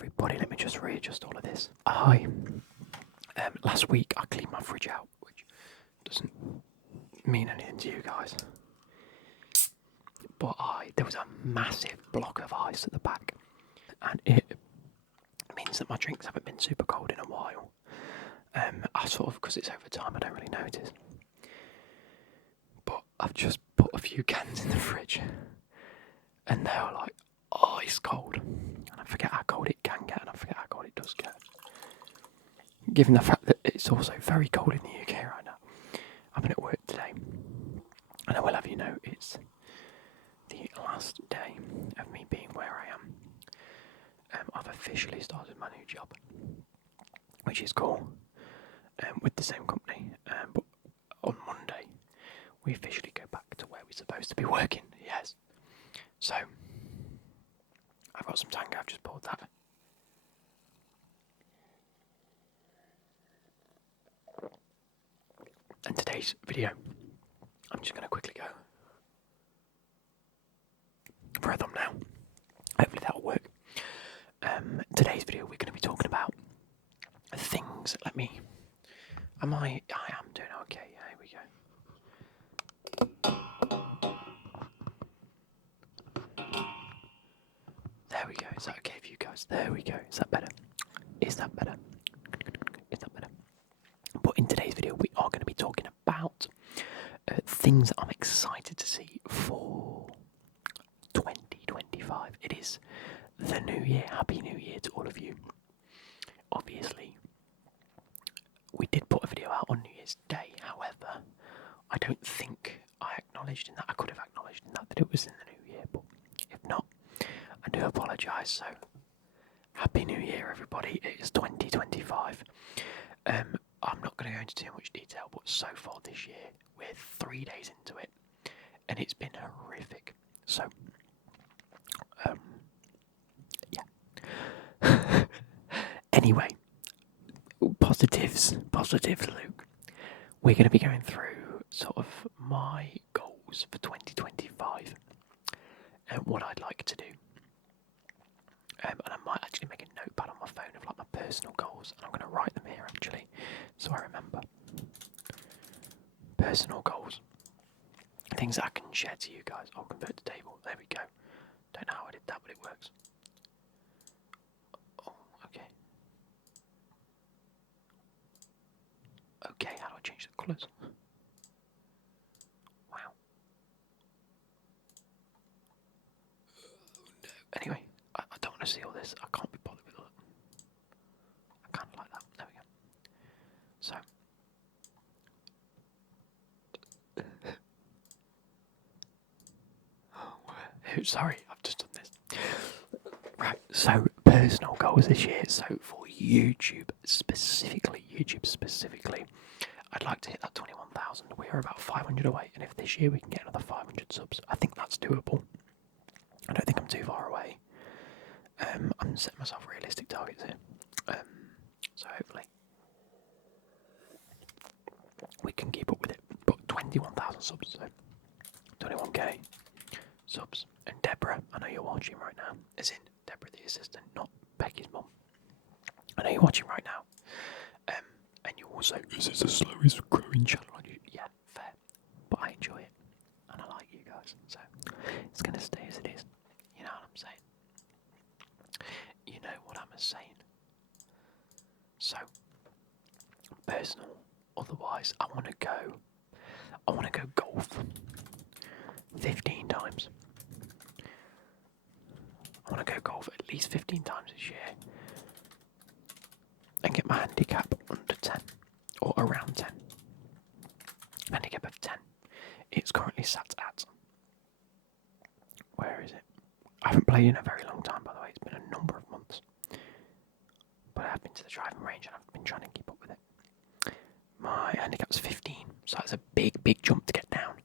everybody, let me just readjust all of this. Hi. Last week I cleaned my fridge out, which doesn't mean anything to you guys. But there was a massive block of ice at the back, and it means that my drinks haven't been super cold in a while. I sort of, because it's over time, I don't really notice. But I've just put a few cans in the fridge, and they are like ice cold. And I forget how cold it can get, and I forget how cold it does get. Given the fact that it's also very cold in the UK right now. I've been at work today, and I will have you know it's the last day of me being where I am. I've officially started my new job, which is cool, with the same company, but on Monday we officially go back to where we're supposed to be working, yes. So, I've got some Tango, I've just poured that. And today's video, I'm just going to quickly go for a thumbnail. Hopefully that'll work. Today's video, we're going to be talking about things. I am doing okay. Here we go. There we go. Is that okay for you guys? There we go. Is that better? Is that better? Is that better? But in today's video, we are going to be talking about things that I'm excited to see for 2025. It is the new year. Happy New Year to all of you. Obviously, we did put a video out on New Year's Day. However, I don't think I acknowledged in that. I could have acknowledged in that it was in the new year, but if not, I do apologise. So, Happy New Year, everybody. It is 2025. I'm not going to go into too much detail, but so far this year, we're 3 days into it, and it's been horrific. So, yeah. Anyway, positives, Luke. We're going to be going through sort of my goals for 2025 and what I'd like to do. And I might actually make a notepad on my phone of like my personal goals, and I'm going to write them here actually, so I remember. Personal goals. Things that I can share to you guys. I'll convert to table. There we go. Don't know how I did that, but it works. Oh, okay. Okay, how do I change the colours? Wow. No. Anyway, I don't want to see all this. I can't be bothered with all that. I kind of like that. There we go. So. Oh, sorry, I've just done this. Right, so personal goals this year. So for YouTube specifically, I'd like to hit that 21,000. We are about 500 away, and if this year we can get another 500 subs, I think that's doable. I don't think I'm too far away. I'm setting myself realistic targets here. So hopefully we can keep up with it. But 21,000 subs, so 21k subs. And Deborah, I know you're watching right now. As in Deborah the assistant, not Becky's mum. I know you're watching right now. And you also, this is the slowest growing channel on YouTube. Yeah, fair. But I enjoy it. And I like you guys. So it's going to stay as it is. You know what I'm saying? You know what I'm saying. So, personal. Otherwise, I want to go golf 15 times. I want to go golf at least 15 times this year and get my handicap under 10 or around 10. Handicap of 10. It's currently sat at. Where is it? I haven't played in a very long time, by the way. It's been a number of months. But I have been to the driving range and I've been trying to keep up with it. My handicap's 15, so that's a big jump to get down.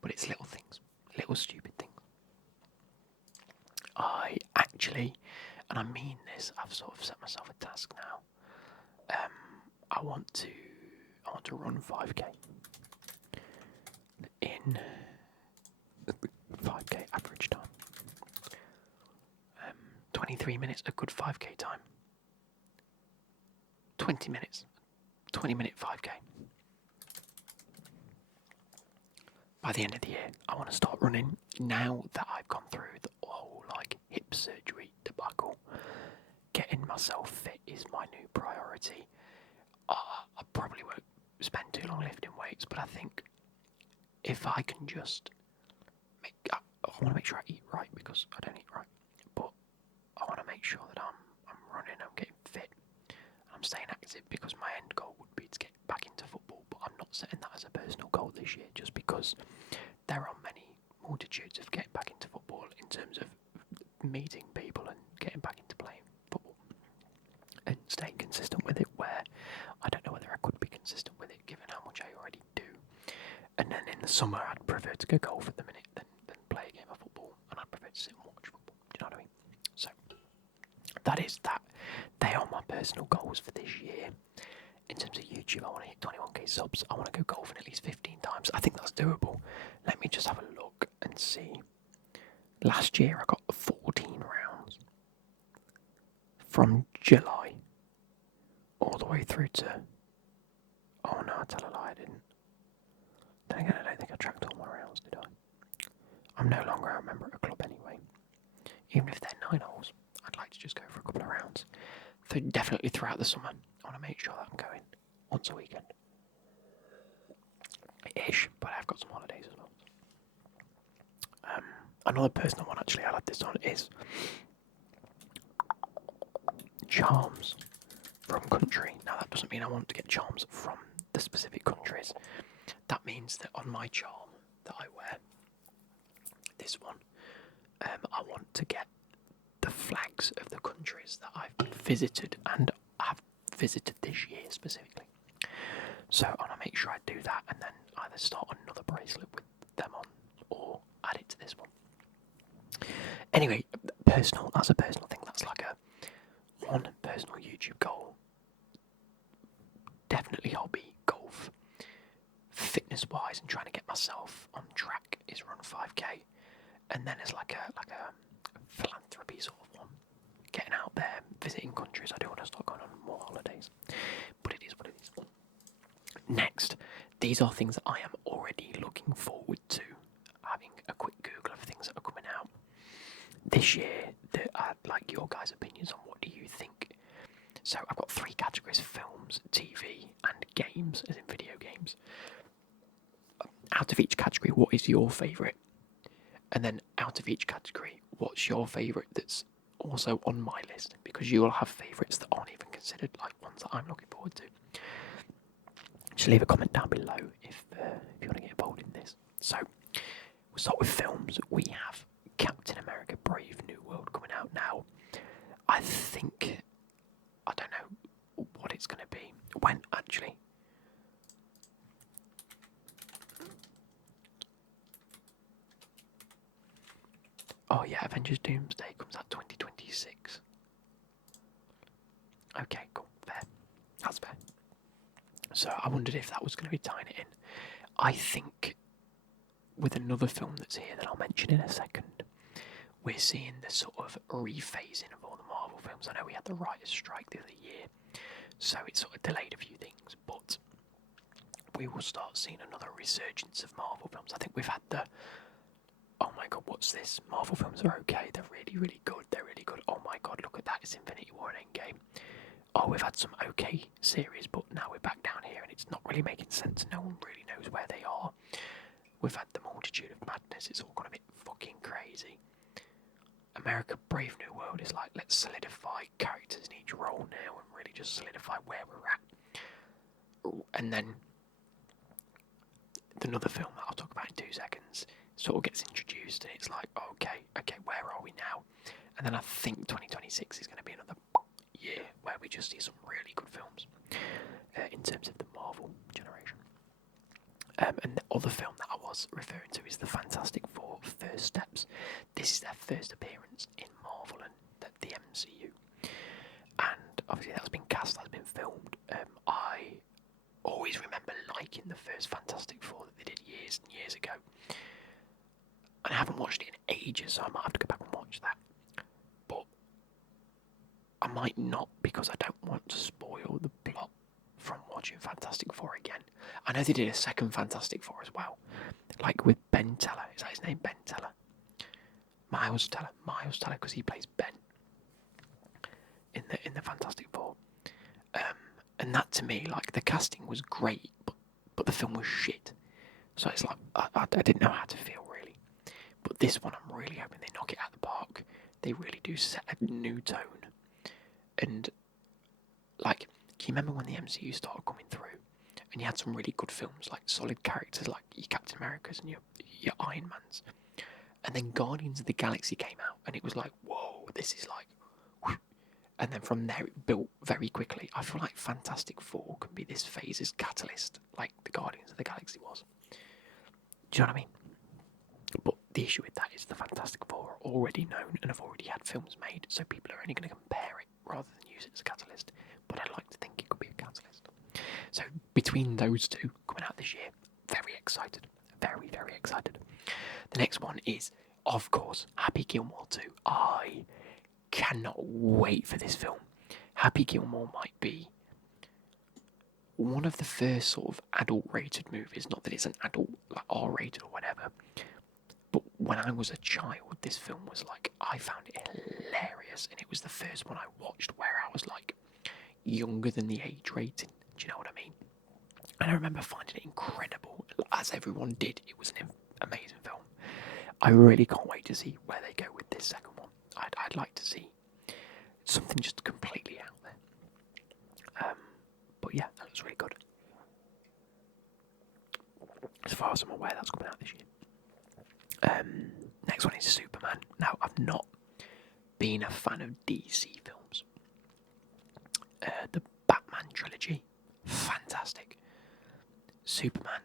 But it's little things, little stupid things. I actually, and I mean this, I've sort of set myself a task now. I want to run 5k in 5k average time. 23 minutes, a good 5k time. 20 minutes, 20-minute 5k. By the end of the year, I want to start running. Now that I've gone through the whole hip surgery debacle, getting myself fit is my new priority. I probably won't spend too long lifting weights, but I think if I can just I want to make sure I eat right, because I don't eat right, but I want to make sure that I'm running, I'm getting fit, I'm staying active, because my end goal would be to get back into football, but I'm not setting that as a personal goal this year, just because there are many multitudes of getting back into football in terms of meeting people and getting back into playing football and staying consistent with it, where I don't know whether I could be consistent with it given how much I already do. And then in the summer I'd prefer to go golf at the minute than play a game of football, and I'd prefer to sit and watch football. Do you know what I mean? So that is that. They are my personal goals for this year. In terms of YouTube, I want to hit 21k subs. I want to go golfing at least 15 times. I think that's doable. Let me just have a look and see. Last year I got 14 rounds from July all the way through to... Oh no, I tell a lie, I didn't. Then again, I don't think I tracked all my rounds, did I? I'm no longer a member of a club anyway. Even if they're 9 holes, I'd like to just go for a couple of rounds. So definitely throughout the summer, I want to make sure that I'm going once a weekend. Ish, but I've got some holidays as well. Another personal one, actually, I'll add this on, is charms from country. Now, that doesn't mean I want to get charms from the specific countries. That means that on my charm that I wear, this one, I want to get the flags of the countries that I've visited and have visited this year specifically. So I want to make sure I do that, and then either start another bracelet with them on or add it to this one. Anyway, personal, that's a personal thing. That's like one personal YouTube goal. Definitely hobby, golf. Fitness wise and trying to get myself on track is run 5k. And then there's like a philanthropy sort of one. Getting out there, visiting countries. I do want to start going on more holidays. But it is what it is. Next, these are things that I am already looking forward to. Having a quick Google of things that are coming out this year, that I'd like your guys' opinions on. What do you think? So I've got 3 categories: films, TV, and games, as in video games. Out of each category, what is your favourite? And then out of each category, what's your favourite that's also on my list? Because you will have favourites that aren't even considered like ones that I'm looking forward to. Just leave a comment down below if you want to get involved in this. So we'll start with films. We have Captain America: Brave New World coming out now. I think, I don't know what it's going to be. When, actually? Oh yeah, Avengers Doomsday comes out 2026. Okay, cool, fair. That's fair. So I wondered if that was going to be tying it in. I think with another film that's here that I'll mention in a second, we're seeing this sort of rephasing of all the Marvel films. I know we had the writers' strike the other year, so it sort of delayed a few things, but we will start seeing another resurgence of Marvel films. I think we've had the, oh my god, what's this? Marvel films are okay, they're really, really good, they're really good. Oh my god, look at that, it's Infinity War and Endgame. Oh, we've had some okay series, but now we're back down here and it's not really making sense. No one really knows where they are. We've had the multitude of madness, it's all gone a bit fucking crazy. America Brave New World is like, let's solidify characters in each role now and really just solidify where we're at. And then another film that I'll talk about in 2 seconds sort of gets introduced and it's like, okay, where are we now? And then I think 2026 is going to be another year where we just see some really good films in terms of the Marvel generation. And the other film that I was referring to is the Fantastic Four: First Steps. This is their first appearance in Marvel and the MCU. And obviously that's been cast, that's been filmed. I always remember liking the first Fantastic Four that they did years and years ago. And I haven't watched it in ages, so I might have to go back and watch that. But might not, because I don't want to spoil the plot from watching Fantastic Four again. I know they did a second Fantastic Four as well, like with Ben Teller. Is that his name, Ben Teller? Miles Teller, because he plays Ben in the Fantastic Four. And that, to me, like, the casting was great, but the film was shit. So it's like I didn't know how to feel, really. But this one, I'm really hoping they knock it out of the park. They really do set a new tone. And, like, can you remember when the MCU started coming through? And you had some really good films, like solid characters, like your Captain Americas and your Iron Mans. And then Guardians of the Galaxy came out, and it was like, whoa, this is like... Whew. And then from there, it built very quickly. I feel like Fantastic Four can be this phase's catalyst, like the Guardians of the Galaxy was. Do you know what I mean? But the issue with that is the Fantastic Four are already known and have already had films made, so people are only going to compare it rather than use it as a catalyst. But I'd like to think it could be a catalyst. So between those two coming out this year, very excited. Very, very excited. The next one is, of course, Happy Gilmore 2. I cannot wait for this film. Happy Gilmore might be one of the first sort of adult-rated movies. Not that it's an adult, like R-rated or whatever. But when I was a child, this film was like, I found it hilarious. And it was the first one I watched where I was like younger than the age rating. Do you know what I mean? And I remember finding it incredible. As everyone did, it was an amazing film. I really can't wait to see where they go with this second one. I'd like to see something just completely out there. But yeah, that looks really good. As far as I'm aware, that's coming out this year. Next one is Superman. Now, I've not been a fan of DC films. The Batman trilogy, fantastic. Superman,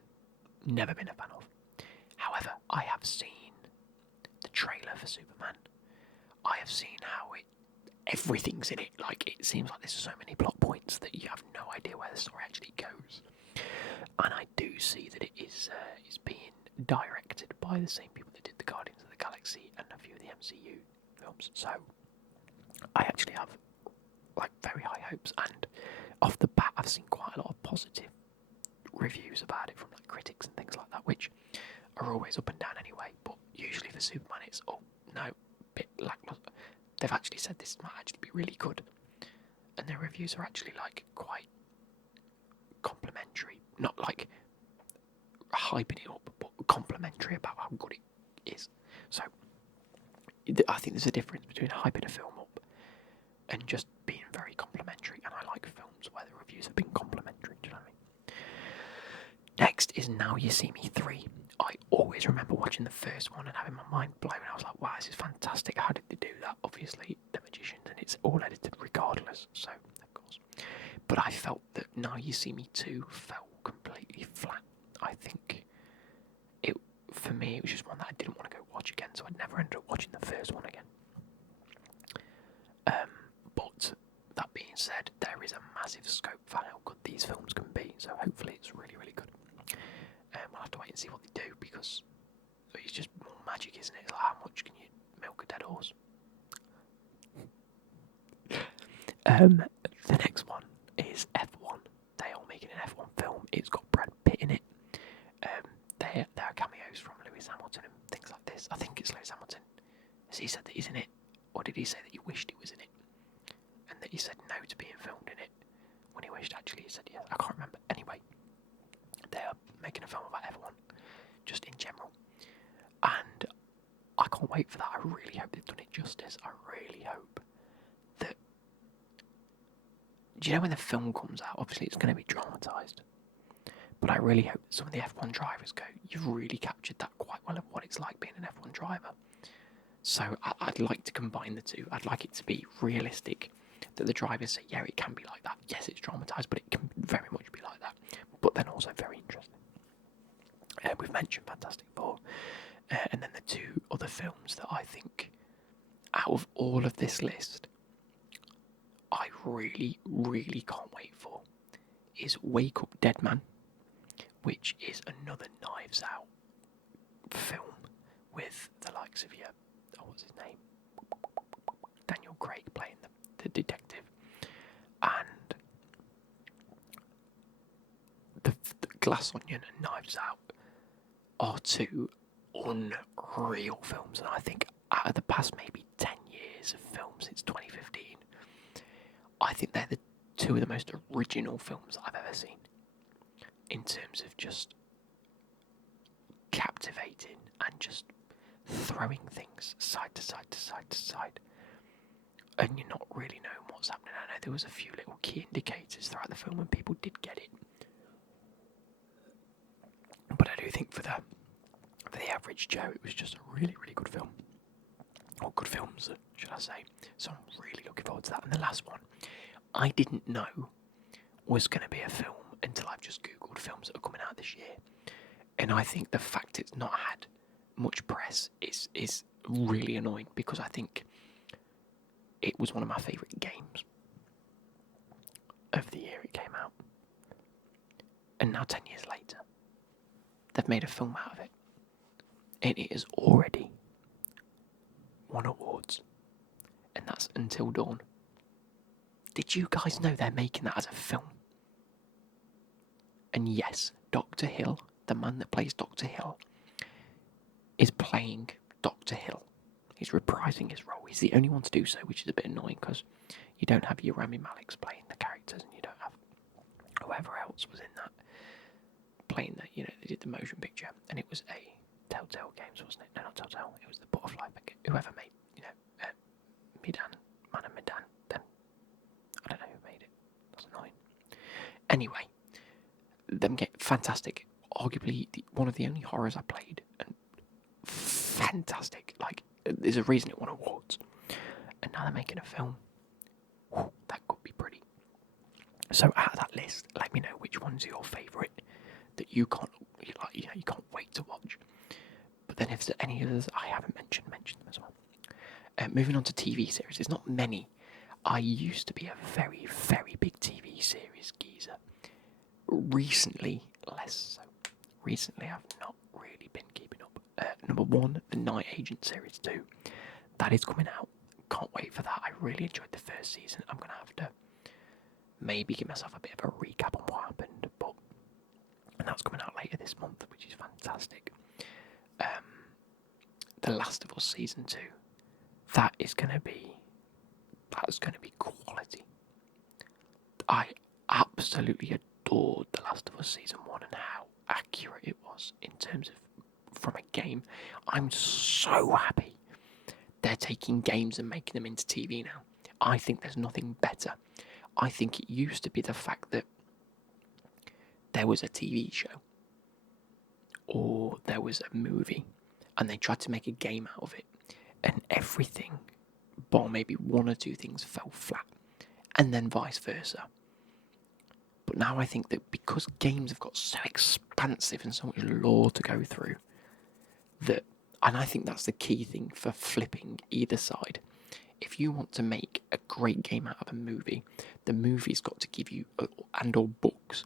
never been a fan of. However, I have seen the trailer for Superman. I have seen how everything's in it. Like, it seems like there's so many plot points that you have no idea where the story actually goes. And I do see that it is being directed by the same people that did the Guardians of the Galaxy and a few of the MCU films. So I actually have like very high hopes, and off the bat I've seen quite a lot of positive reviews about it from like critics and things like that, which are always up and down anyway. But usually for Superman it's bit lackluster. They've actually said this might actually be really good, and their reviews are actually like quite complimentary, not like hyping it up, but complimentary about how good it is. So I think there's a difference between hyping a film up and just being very complimentary, and I like films where the reviews have been complimentary. Do you know what I mean? Next is Now You See Me 3. I always remember watching the first one and having my mind blown. I was like, wow, this is fantastic. How did they do that? Obviously, they're magicians and it's all edited regardless, so of course. But I felt that Now You See Me 2 fell completely flat. I think for me, it was just one that I didn't want to go watch again, so I never ended up watching the first one again. But that being said, there is a massive scope for how good these films can be, so hopefully it's really, really good. We'll have to wait and see what they do, because it's just more magic, isn't it? Like, how much can you milk a dead horse? The next one is F1. They are making an F1 film. It's got Brad Pitt in it. There are cameos from Lewis Hamilton and things like this. I think it's Lewis Hamilton. Has he said that he's in it? Or did he say that he wished he was in it? And that he said no to being filmed in it? When he wished, actually, he said yes. I can't remember. Anyway, they are making a film about F1, just in general. And I can't wait for that. I really hope they've done it justice. I really hope that... Do you know when the film comes out, obviously it's going to be dramatised. But I really hope that some of the F1 drivers go, you've really captured that quite well of what it's like being an F1 driver. So I'd like to combine the two. I'd like it to be realistic, that the drivers say, yeah, it can be like that. Yes, it's dramatised, but it can very much be like that. But then also very interesting. We've mentioned Fantastic Four. And then the two other films that I think, out of all of this list, I really, really can't wait for, is Wake Up Dead Man, which is another Knives Out film with the likes of what's his name? Daniel Craig playing the detective. Glass Onion and Knives Out are two unreal films, and I think out of the past maybe 10 years of films since 2015, I think they're the two of the most original films I've ever seen in terms of just captivating and just throwing things side to side to side to side, and you're not really knowing what's happening. I know there was a few little key indicators throughout the film and people did get it, but I do think for the average Joe, it was just a really, really good film. Or good films, should I say. So I'm really looking forward to that. And the last one, I didn't know was going to be a film until I've just Googled films that are coming out this year. And I think the fact it's not had much press is really annoying, because I think it was one of my favourite games of the year it came out. And now 10 years later, they've made a film out of it. And it has already won awards. And that's Until Dawn. Did you guys know they're making that as a film? And yes, Dr. Hill, the man that plays Dr. Hill, is playing Dr. Hill. He's reprising his role. He's the only one to do so, which is a bit annoying because you don't have your Rami Maleks playing the characters, and you don't have whoever else was in that playing the, they did the motion picture, and it was a Telltale Games, wasn't it? No, not Telltale. It was the Butterfly. Whoever made, Midan, Man and Midan. Then I don't know who made it. That's annoying. Anyway, them get fantastic. Arguably one of the only horrors I played, and fantastic. Like, there's a reason it won awards, and now they're making a film. Whew, that could be pretty. So out of that list, let me know which one's your favourite that you can't wait to watch. But then if there's any others I haven't mentioned them as well. Moving on to TV series, there's not many. I used to be a very, very big TV series geezer. Recently, less so. Recently, I've not really been keeping up. Number one, the Night Agent Series 2. That is coming out. Can't wait for that. I really enjoyed the first season. I'm going to have to maybe give myself a bit of a recap on what happened. And that's coming out later this month, which is fantastic. The Last of Us Season 2. That's going to be quality. I absolutely adored The Last of Us Season 1 and how accurate it was in terms of from a game. I'm so happy they're taking games and making them into TV now. I think there's nothing better. I think it used to be the fact that there was a TV show or there was a movie and they tried to make a game out of it, and everything, bar maybe one or two things, fell flat, and then vice versa. But now I think that because games have got so expansive and so much lore to go through, and I think that's the key thing for flipping either side. If you want to make a great game out of a movie, the movie's got to give you, and or books,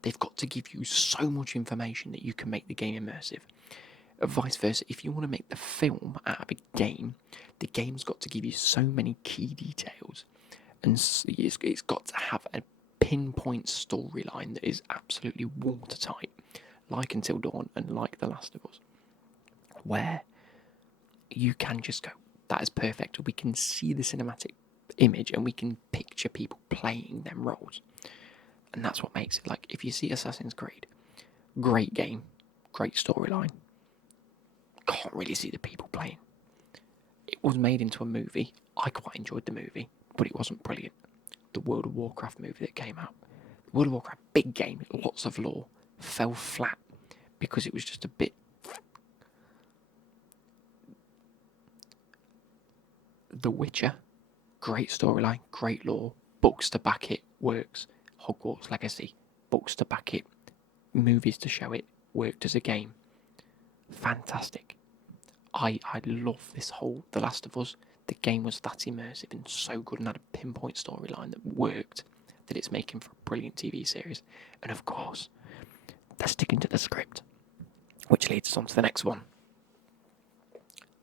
they've got to give you so much information that you can make the game immersive. Vice versa, if you want to make the film out of a game, the game's got to give you so many key details, and it's got to have a pinpoint storyline that is absolutely watertight, like Until Dawn and like The Last of Us, where you can just go, that is perfect. We can see the cinematic image and we can picture people playing them roles. And that's what makes it, like, if you see Assassin's Creed, great game, great storyline, can't really see the people playing. It was made into a movie. I quite enjoyed the movie, but it wasn't brilliant. The World of Warcraft movie that came out, World of Warcraft, big game, lots of lore, fell flat because it was just a bit. The Witcher, great storyline, great lore, books to back it, works. Hogwarts Legacy, books to back it, movies to show it, worked as a game. Fantastic. I love this whole The Last of Us. The game was that immersive and so good and had a pinpoint storyline that worked, that it's making for a brilliant TV series. And of course, they're sticking to the script, which leads us on to the next one.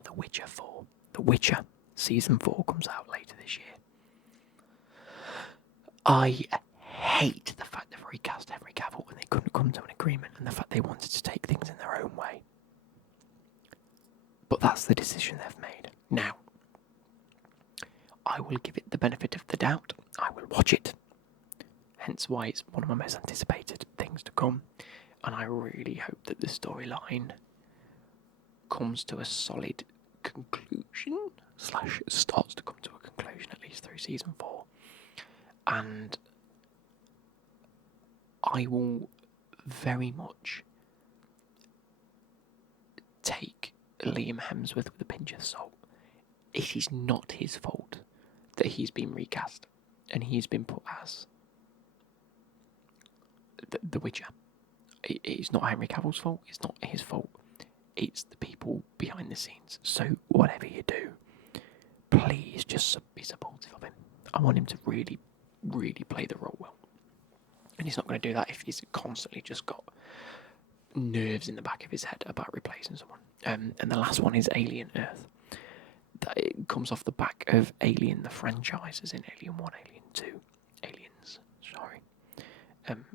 The Witcher 4. The Witcher Season 4 comes out later this year. I hate the fact they've recast Henry Cavill and they couldn't come to an agreement, and the fact they wanted to take things in their own way. But that's the decision they've made. Now, I will give it the benefit of the doubt. I will watch it. Hence why it's one of my most anticipated things to come. And I really hope that the storyline comes to a solid conclusion, / starts to come to a conclusion, at least through season 4. And I will very much take Liam Hemsworth with a pinch of salt. It is not his fault that he's been recast and he's been put as the Witcher. It's not Henry Cavill's fault, it's not his fault, it's the people behind the scenes. So whatever you do, please just be supportive of him. I want him to really, really play the role well. And he's not going to do that if he's constantly just got nerves in the back of his head about replacing someone. And the last one is Alien Earth. That it comes off the back of Alien, the franchises in Alien 1, Alien 2,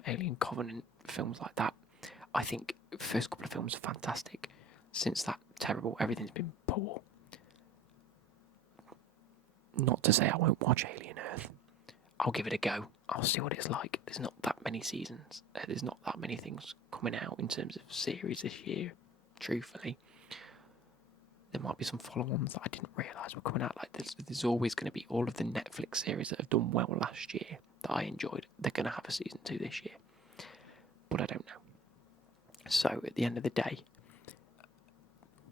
Alien Covenant, films like that. I think the first couple of films are fantastic. Since that terrible, everything's been poor. Not to say I won't watch Alien Earth. I'll give it a go. I'll see what it's like. There's not that many seasons. There's not that many things coming out in terms of series this year, truthfully. There might be some follow-ons that I didn't realise were coming out. Like there's always going to be all of the Netflix series that have done well last year that I enjoyed. They're going to have a season 2 this year. But I don't know. So at the end of the day,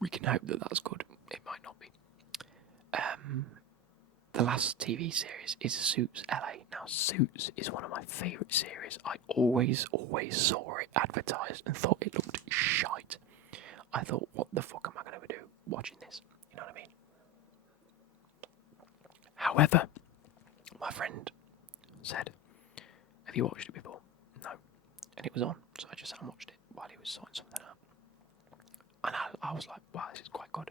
we can hope that that's good. It might not be. The last TV series is Suits LA. Now, Suits is one of my favourite series. I always saw it advertised and thought it looked shite. I thought, what the fuck am I going to do watching this? You know what I mean? However, my friend said, have you watched it before? No. And it was on, so I just sat and watched it while he was sorting something out. And I was like, wow, this is quite good.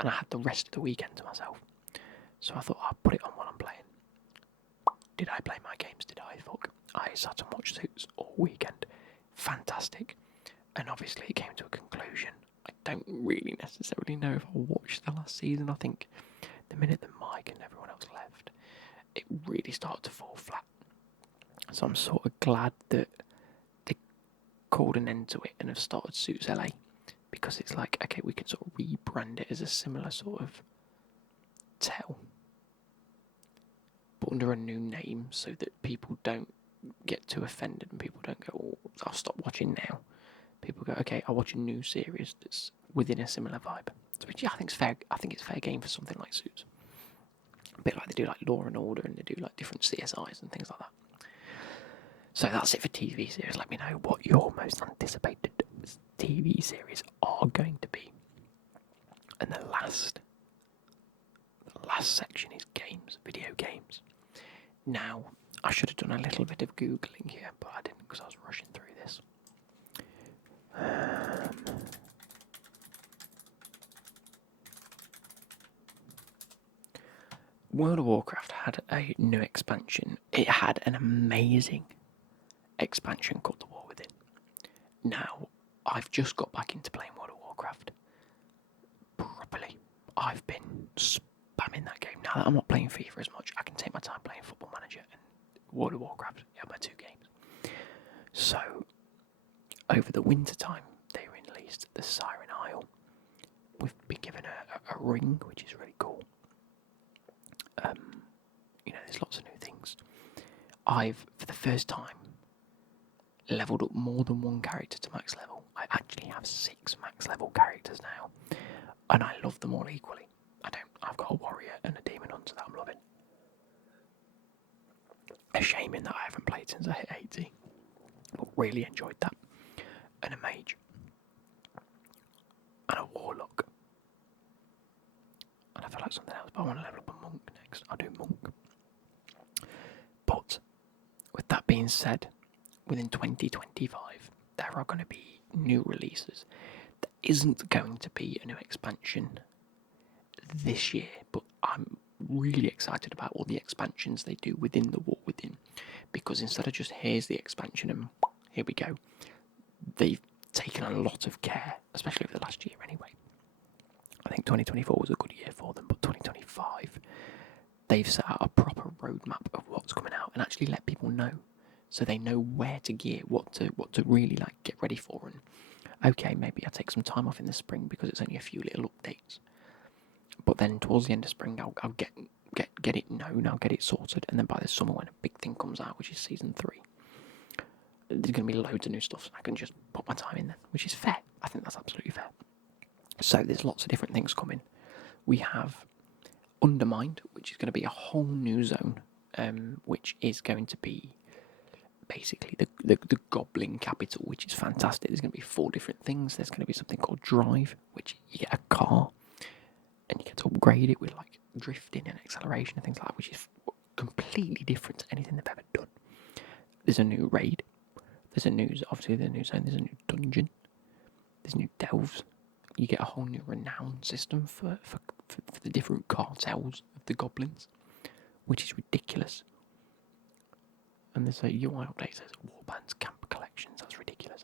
And I had the rest of the weekend to myself. So I thought I'd put it on while I'm playing. Did I play my games? Did I? Fuck. I sat and watched Suits all weekend. Fantastic. And obviously it came to a conclusion. I don't really necessarily know if I watched the last season. I think the minute that Mike and everyone else left, it really started to fall flat. So I'm sort of glad that they called an end to it and have started Suits LA. Because it's like, okay, we can sort of rebrand it as a similar sort of tell, but under a new name so that people don't get too offended and people don't go, oh, I'll stop watching now. People go, okay, I'll watch a new series that's within a similar vibe. Which I think is fair. I think it's fair game for something like Suits. A bit like they do like Law and Order and they do like different CSIs and things like that. So that's it for TV series. Let me know what your most anticipated TV series are going to be. And the last section is games, video games. Now, I should have done a little bit of Googling here, but I didn't because I was rushing through this. World of Warcraft had a new expansion. It had an amazing expansion called The War Within. Now, I've just got back into playing World of Warcraft properly. I've been spamming that game. Now that I'm not playing FIFA as much, I can take my time playing Football Manager and World of Warcraft. Yeah, my 2 games. So, over the winter time, they released the Siren Isle. We've been given a ring, which is really cool. There's lots of new things. I've, for the first time, leveled up more than 1 character to max level. I actually have 6 max level characters now, and I love them all equally. I've got a warrior and a demon hunter that I'm loving. A shame in that I haven't played since I hit 80, but really enjoyed that. And a mage. And a warlock. And I feel like something else, but I want to level up a monk next. I'll do monk. But, with that being said, within 2025, there are going to be new releases. There isn't going to be a new expansion this year, but I'm really excited about all the expansions they do within the War Within, because instead of just here's the expansion and here we go, they've taken a lot of care, especially over the last year anyway. I think 2024 was a good year for them, but 2025, they've set out a proper roadmap of what's coming out and actually let people know, so they know where to gear, what to really like get ready for. And okay, maybe I take some time off in the spring because it's only a few little updates, but then towards the end of spring, I'll get it known, I'll get it sorted, and then by the summer when a big thing comes out, which is season 3, there's going to be loads of new stuff, so I can just put my time in there, which is fair. I think that's absolutely fair. So there's lots of different things coming. We have Undermined, which is going to be a whole new zone, which is going to be basically the Goblin capital, which is fantastic. There's going to be 4 different things. There's going to be something called Drive, which you get a car, and you get to upgrade it with like drifting and acceleration and things like that, which is completely different to anything they've ever done. There's a new raid. There's a new, obviously the new zone. There's a new dungeon. There's new delves. You get a whole new renown system for the different cartels of the goblins, which is ridiculous. And there's a UI update that says Warbands Camp Collections. That's ridiculous.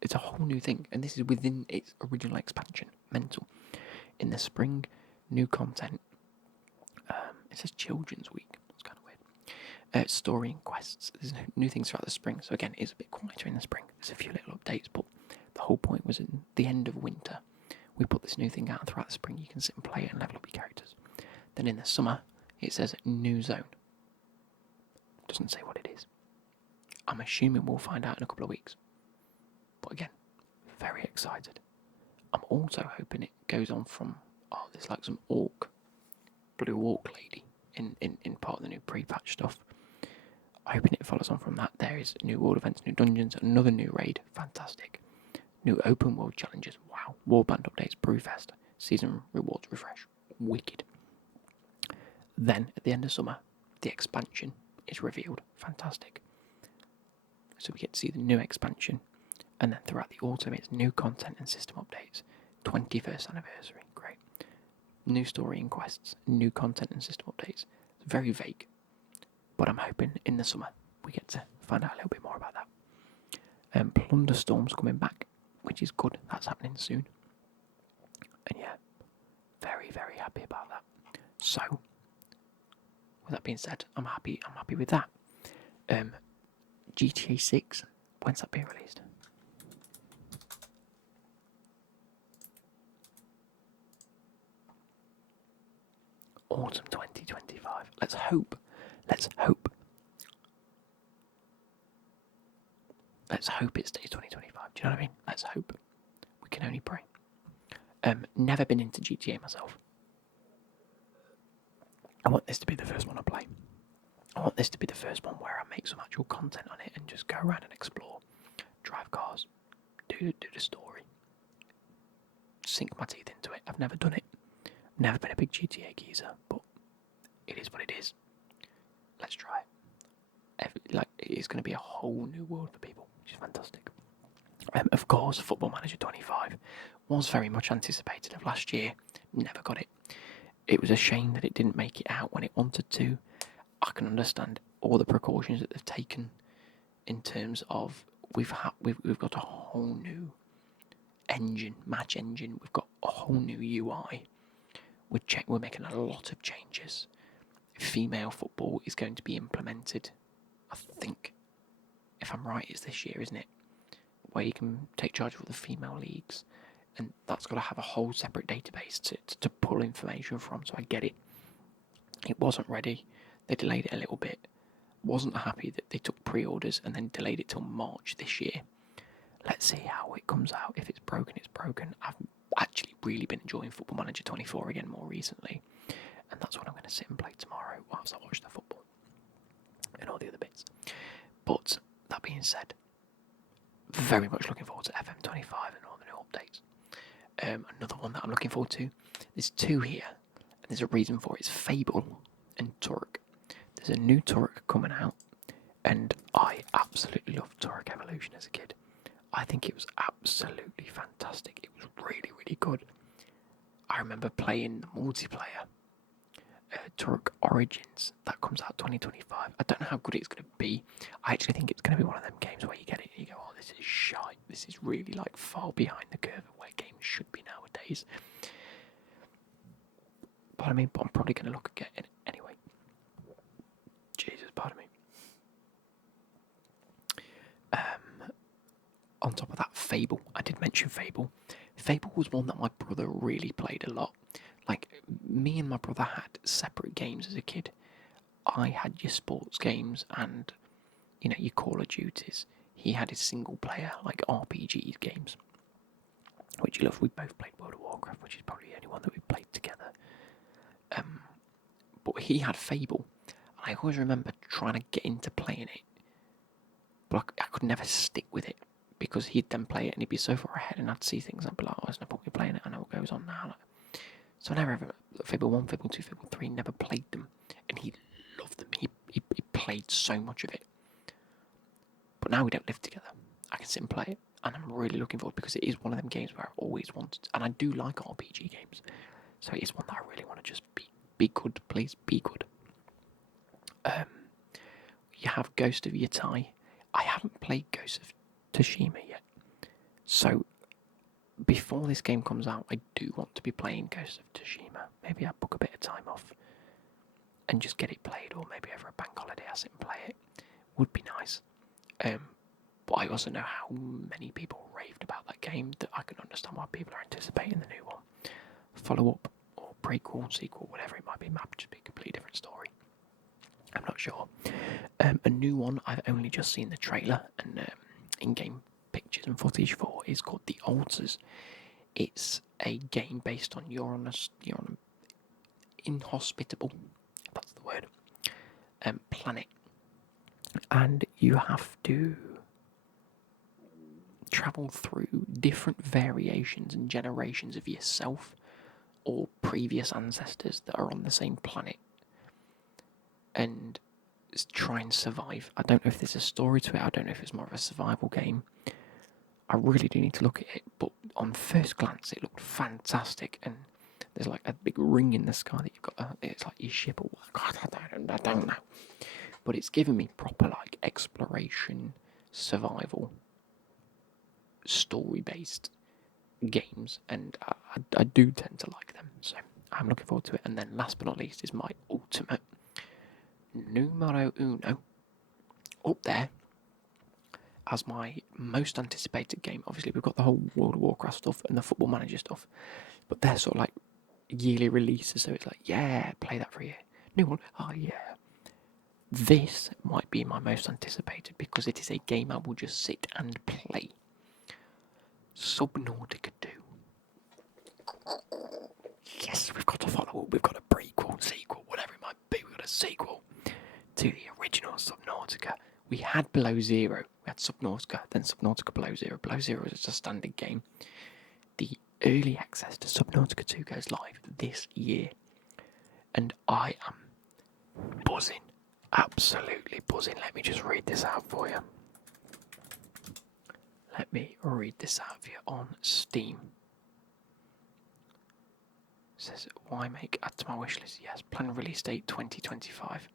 It's a whole new thing, and this is within its original expansion. Mental. In the spring, new content. It says Children's Week. That's kind of weird. Story and quests. There's new things throughout the spring. So again, it's a bit quieter in the spring. There's a few little updates, but the whole point was in the end of winter, we put this new thing out throughout the spring. You can sit and play it and level up your characters. Then in the summer, it says new zone. It doesn't say what it is. I'm assuming we'll find out in a couple of weeks. But again, very excited. I'm also hoping it goes on from, there's like some blue orc lady in part of the new pre-patch stuff. I'm hoping it follows on from that. There is new world events, new dungeons, another new raid, fantastic. New open world challenges, wow. Warband updates, Brewfest, season rewards refresh, wicked. Then, at the end of summer, the expansion is revealed, fantastic. So we get to see the new expansion, and then throughout the autumn it's new content and system updates. 21st anniversary, great. New story and quests, new content and system updates. It's very vague, but I'm hoping in the summer we get to find out a little bit more about that. Plunderstorm's coming back, which is good. That's happening soon. And yeah, very, very happy about that. So, with that being said, I'm happy with that. GTA 6, when's that being released? Autumn 2025. Let's hope. Let's hope it stays 2025. Do you know what I mean? Let's hope. We can only pray. Never been into GTA myself. I want this to be the first one I play. I want this to be the first one where I make some actual content on it and just go around and explore, drive cars, do the story, sink my teeth into it. I've never done it. Never been a big GTA geezer, but it is what it is. Let's try it. It's going to be a whole new world for people, which is fantastic. Of course, Football Manager 25 was very much anticipated of last year. Never got it. It was a shame that it didn't make it out when it wanted to. I can understand all the precautions that they've taken in terms of we've got a whole new match engine. We've got a whole new UI. We're making a lot of changes. Female football is going to be implemented. I think, if I'm right, it's this year, isn't it? Where you can take charge of all the female leagues, and that's got to have a whole separate database to pull information from. So I get it. It wasn't ready. They delayed it a little bit. Wasn't happy that they took pre-orders and then delayed it till March this year. Let's see how it comes out. If it's broken, it's broken. I've actually really been enjoying Football Manager 24 again more recently, and that's what I'm going to sit and play tomorrow whilst I watch the football and all the other bits. But that being said, very much looking forward to FM25 and all the new updates. Another one that I'm looking forward to, there's 2 here, and there's a reason for it. It's Fable and Turok. There's a new Turok coming out, and I absolutely loved Turok Evolution as a kid. I think it was absolutely fantastic. It was really, really good. I remember playing the multiplayer, Turok Origins, that comes out 2025. I don't know how good it's going to be. I actually think it's going to be one of them games where you get it and you go, oh, this is shite. This is really like far behind the curve of where games should be nowadays. But I'm probably going to look at it anyway. Jesus, pardon me. On top of that, Fable. I did mention Fable. Fable was one that my brother really played a lot. Like, me and my brother had separate games as a kid. I had your sports games and, your Call of Duties. He had his single player, like RPG games, which he loved. We both played World of Warcraft, which is probably the only one that we played together. But he had Fable. And I always remember trying to get into playing it, but I could never stick with it because he'd then play it and he'd be so far ahead and I'd see things and I'd be like, oh, there's no point in playing it, I know what goes on now. So I never ever, Fable 1, Fable 2, Fable 3, never played them. And he loved them. He played so much of it. But now we don't live together. I can sit and play it. And I'm really looking forward because it is one of them games where I always wanted. And I do like RPG games. So it is one that I really want to just be good, please. Be good. You have Ghost of Yatai. I haven't played Ghost of Tsushima yet. So before this game comes out, I do want to be playing Ghost of Tsushima. Maybe I'll book a bit of time off and just get it played, or maybe over a bank holiday I sit and play it. Would be nice. But I also know how many people raved about that game that I can understand why people are anticipating the new one. Follow-up or prequel, sequel, whatever it might be, might just be a completely different story. I'm not sure. A new one I've only just seen the trailer and in-game pictures and footage for is called The Alters. It's a game based on you're on an inhospitable, if that's the word, planet, and you have to travel through different variations and generations of yourself or previous ancestors that are on the same planet and try and survive. I don't know if there's a story to it, I don't know if it's more of a survival game. I really do need to look at it, but on first glance it looked fantastic, and there's like a big ring in the sky that you've got, it's like your ship or what, I don't know. But it's given me proper like exploration, survival, story-based games, and I do tend to like them, so I'm looking forward to it. And then last but not least is my ultimate numero uno up there as my most anticipated game. Obviously we've got the whole World of Warcraft stuff and the Football Manager stuff, but they're sort of like yearly releases, so it's like, yeah, play that for a year. New one, oh yeah. This might be my most anticipated because it is a game I will just sit and play. Subnautica 2. Yes, we've got a follow-up, we've got a prequel, sequel, whatever it might be. We've got a sequel to the original Subnautica. We had Below Zero, we had Subnautica, then Subnautica Below Zero. Below Zero is a standard game. The early access to Subnautica 2 goes live this year, and I am buzzing, absolutely buzzing. Let me just read this out for you. Let me read this out for you on Steam. It says, why make add to my wishlist? Yes, planned release date 2025.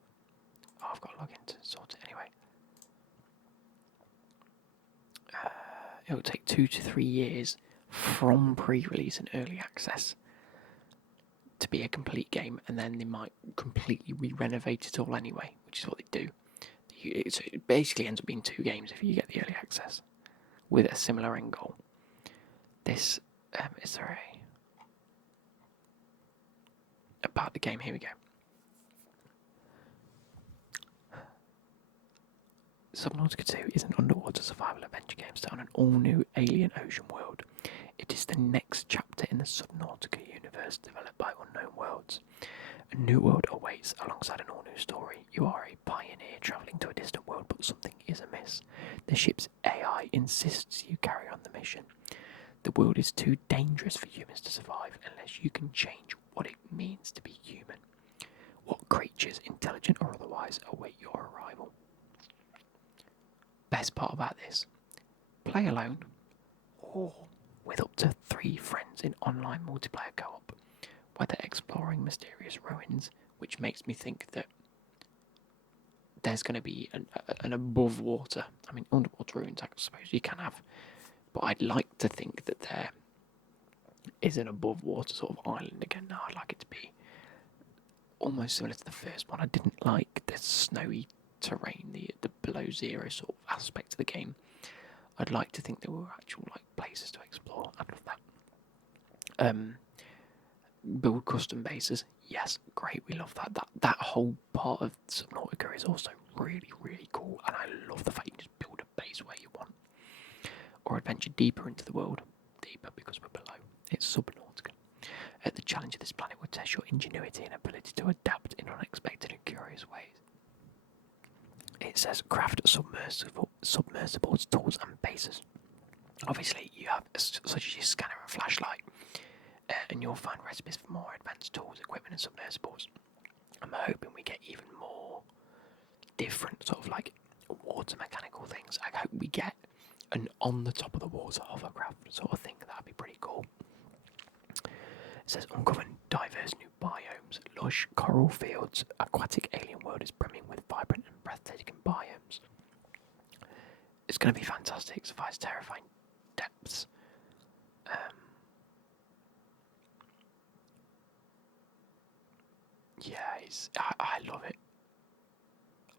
Oh, I've got to log in to sort it anyway. It will take 2 to 3 years from pre-release and early access to be a complete game, and then they might completely re-renovate it all anyway, which is what they do. So it basically ends up being 2 games if you get the early access with a similar end goal. This is there about the game? Here we go. Subnautica 2 is an underwater survival adventure game set on an all-new alien ocean world. It is the next chapter in the Subnautica universe developed by Unknown Worlds. A new world awaits alongside an all-new story. You are a pioneer travelling to a distant world, but something is amiss. The ship's AI insists you carry on the mission. The world is too dangerous for humans to survive unless you can change what it means to be human. What creatures, intelligent or otherwise, await your arrival? Best part about this, play alone or with up to 3 friends in online multiplayer co-op, whether exploring mysterious ruins, which makes me think that there's going to be an above water. I mean, underwater ruins, I suppose you can have, but I'd like to think that there is an above water sort of island again. Now I'd like it to be almost similar to the first one. I didn't like the snowy terrain, the below zero sort of aspect of the game. I'd like to think there were actual like places to explore. I'd love that. Build custom bases, yes, great. We love that. That whole part of Subnautica is also really, really cool, and I love the fact you just build a base where you want, or adventure deeper into the world, deeper because we're below. It's Subnautica. The challenge of this planet will test your ingenuity and ability to adapt in unexpected and curious ways. It says craft submersibles, tools and bases. Obviously, you have such as your scanner and flashlight, and you'll find recipes for more advanced tools, equipment and submersibles. I'm hoping we get even more different sort of like water mechanical things. I hope we get an on the top of the water hovercraft sort of thing. That'd be pretty cool. It says uncover diverse new biomes, lush coral fields, aquatic alien world is brimming with vibrant and breathtaking biomes. It's going to be fantastic. Survives terrifying depths. Yeah, I love it.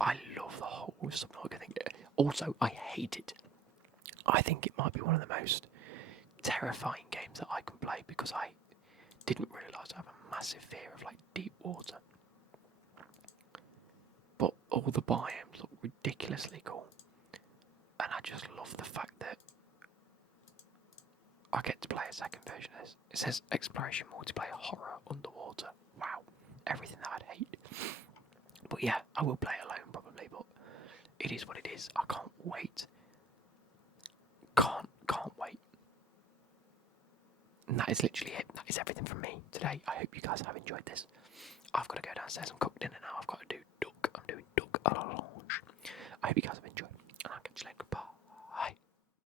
I love the whole Subnautica thing. Also, I hate it. I think it might be one of the most terrifying games that I can play because I didn't realise I have a massive fear of like deep water. But all the biomes look ridiculously cool. And I just love the fact that I get to play a second version of this. It says exploration multiplayer horror underwater. Wow. Everything that I'd hate. But yeah, I will play alone probably, but it is what it is. I can't wait. Can't wait. And that is literally it. That is everything from me today. I hope you guys have enjoyed this. I've got to go downstairs and cook dinner now. I've got to do duck. I'm doing duck à l'orange. I hope you guys have enjoyed.